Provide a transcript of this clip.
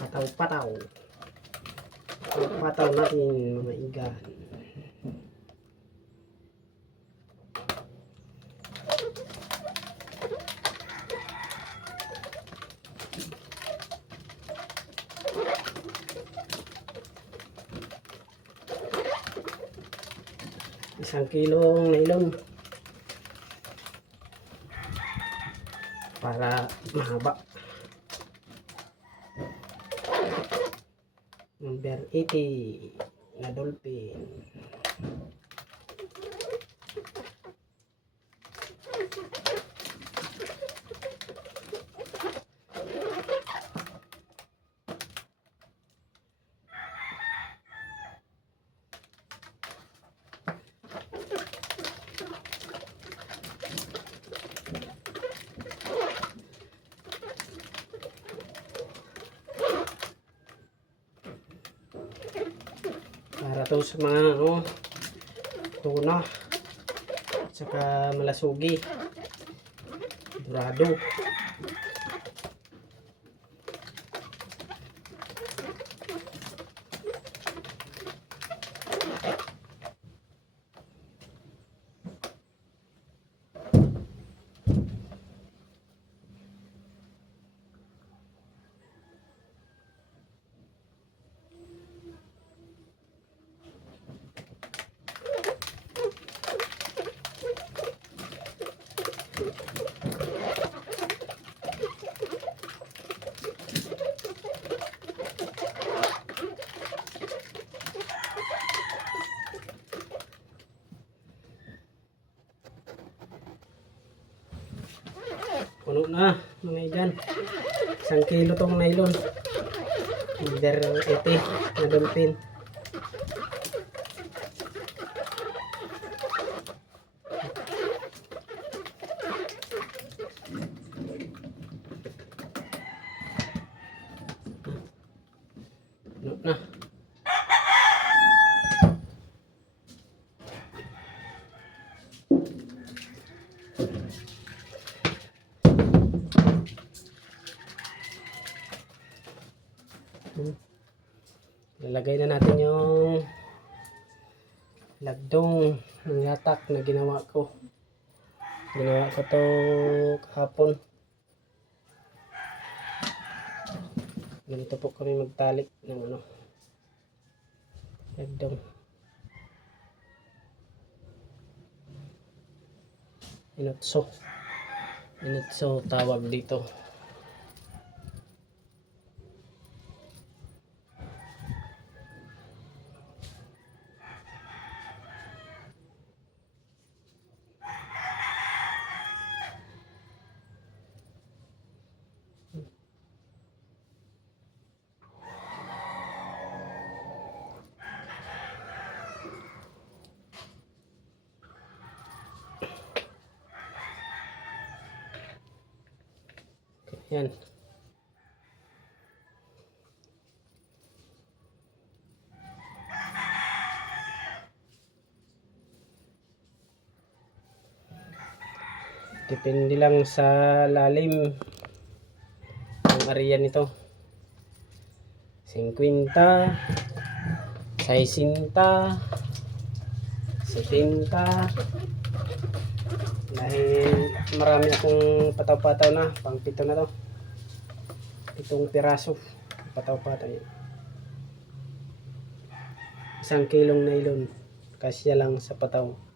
Pataw-pataw. Pataw natin mga igan. Isang kilong nylon. Para mahaba. Number 80 na dolphin. Para to sa mga ano, tuna. At saka malasugi. Dorado. Puno na, mga igan. Isang kilo tong nylon. Number 80 na dolphin. Puno na. Lalagay na natin yung lagdong ng yatak na ginawa ko. Ginawa ko to kahapon. Ganito po kami magtalik ng ano. Lagdong. Inutso. Inutso tawag dito. Yan. Depende lang sa lalim ng area nito. 50, 60, 70. Dahil marami akong pataw-pataw na, pang pito na to. Pitong piraso, pataw-pataw yan. Isang kilong nylon, kasya lang sa pataw.